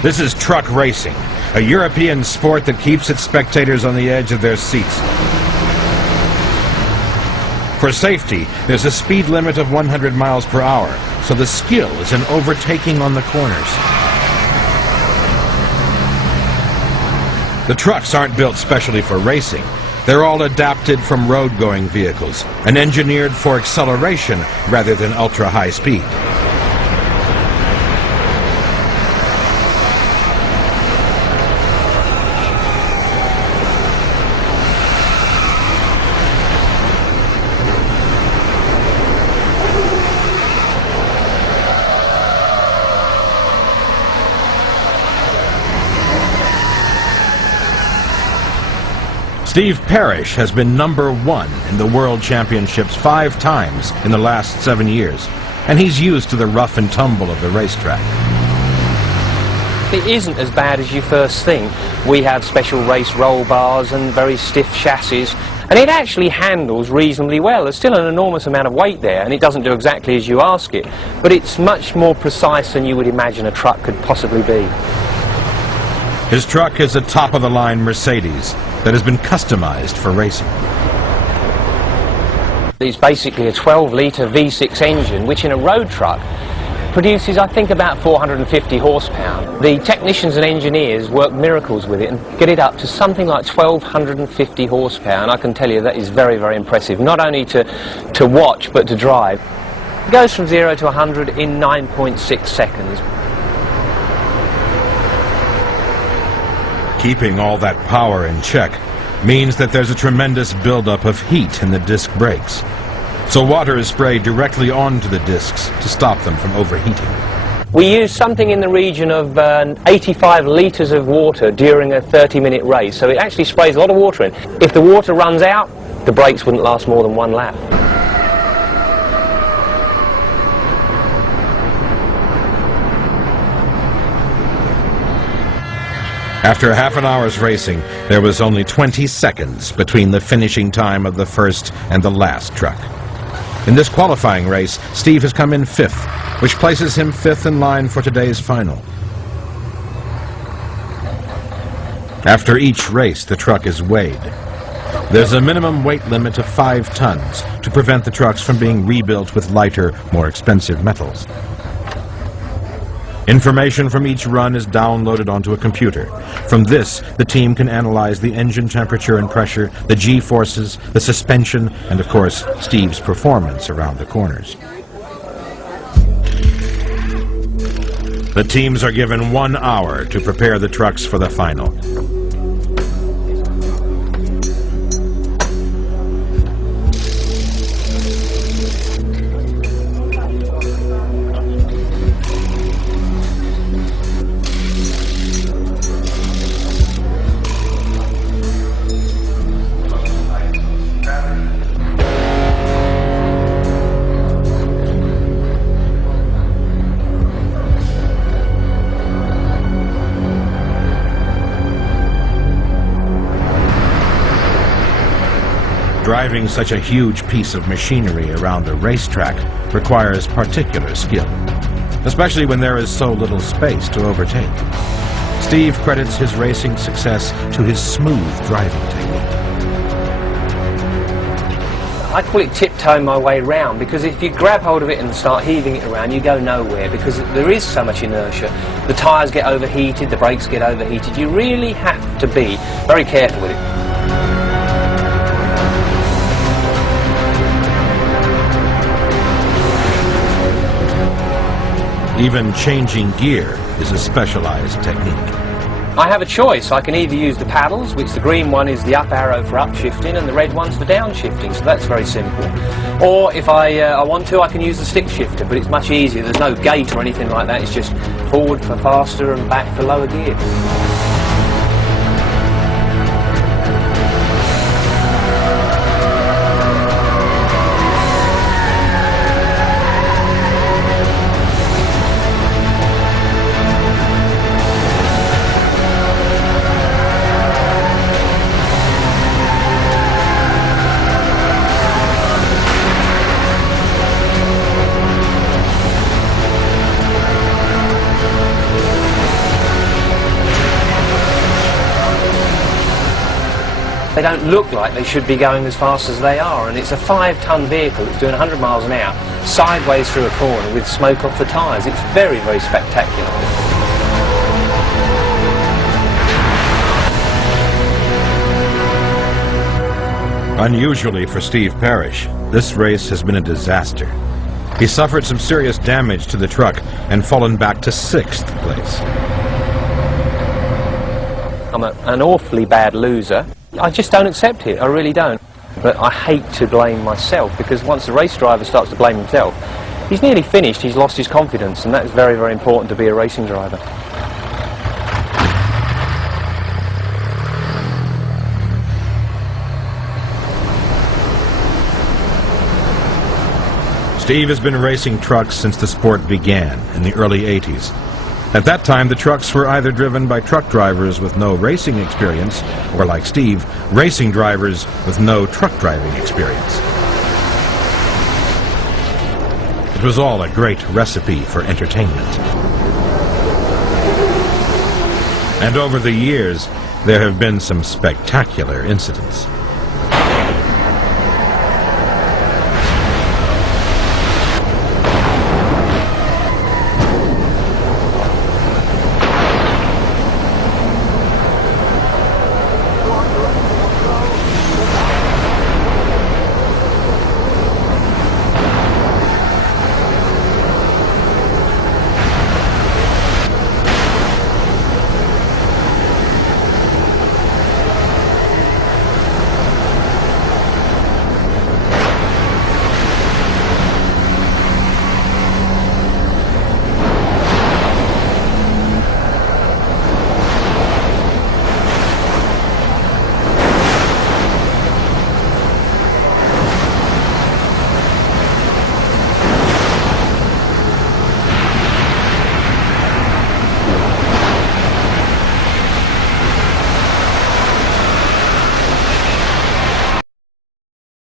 This is truck racing, a European sport that keeps its spectators on the edge of their seats. For safety, there's a speed limit of 100 miles per hour, so the skill is in overtaking on the corners. The trucks aren't built specially for racing. They're all adapted from road-going vehicles and engineered for acceleration rather than ultra-high speed. Steve Parrish has been #1 in the World Championships 5 times in the last 7 years, and he's used to the rough and tumble of the racetrack. It isn't as bad as you first think. We have special race roll bars and very stiff chassis, and it actually handles reasonably well. There's still an enormous amount of weight there, and it doesn't do exactly as you ask it, but it's much more precise than you would imagine a truck could possibly be. His truck is a top-of-the-line Mercedes that has been customized for racing. It's basically a 12-litre V6 engine, which in a road truck produces, I think, about 450 horsepower. The technicians and engineers work miracles with it and get it up to something like 1,250 horsepower, and I can tell you that is very, very impressive, not only to watch but to drive. It goes from 0 to 100 in 9.6 seconds. Keeping all that power in check means that there's a tremendous buildup of heat in the disc brakes. So water is sprayed directly onto the discs to stop them from overheating. We use something in the region of 85 litres of water during a 30-minute race, so it actually sprays a lot of water in. If the water runs out, the brakes wouldn't last more than 1 lap. After half an hour's racing, there was only 20 seconds between the finishing time of the first and the last truck. In this qualifying race, Steve has come in 5th, which places him 5th in line for today's final. After each race, the truck is weighed. There's a minimum weight limit of 5 tons to prevent the trucks from being rebuilt with lighter, more expensive metals. Information from each run is downloaded onto a computer. From this, the team can analyze the engine temperature and pressure, the G-forces, the suspension, and of course, Steve's performance around the corners. The teams are given 1 hour to prepare the trucks for the final. Driving such a huge piece of machinery around a racetrack requires particular skill, especially when there is so little space to overtake. Steve credits his racing success to his smooth driving technique. I call it tiptoeing my way round, because if you grab hold of it and start heaving it around, you go nowhere, because there is so much inertia. The tyres get overheated, the brakes get overheated. You really have to be very careful with it. Even changing gear is a specialized technique. I have a choice. I can either use the paddles, which the green one is the up arrow for upshifting and the red one's for downshifting, so that's very simple. Or if I want to, I can use the stick shifter, but it's much easier. There's no gate or anything like that. It's just forward for faster and back for lower gear. They don't look like they should be going as fast as they are, and it's a 5-ton vehicle that's doing 100 miles an hour sideways through a corner with smoke off the tyres. It's very, very spectacular. Unusually for Steve Parrish, this race has been a disaster. He suffered some serious damage to the truck and fallen back to 6th place. I'm an awfully bad loser. I just don't accept it, I really don't. But I hate to blame myself, because once the race driver starts to blame himself, he's nearly finished, he's lost his confidence, and that is very, very important to be a racing driver. Steve has been racing trucks since the sport began in the early 80s. At that time, the trucks were either driven by truck drivers with no racing experience, or like Steve, racing drivers with no truck driving experience. It was all a great recipe for entertainment. And over the years, there have been some spectacular incidents.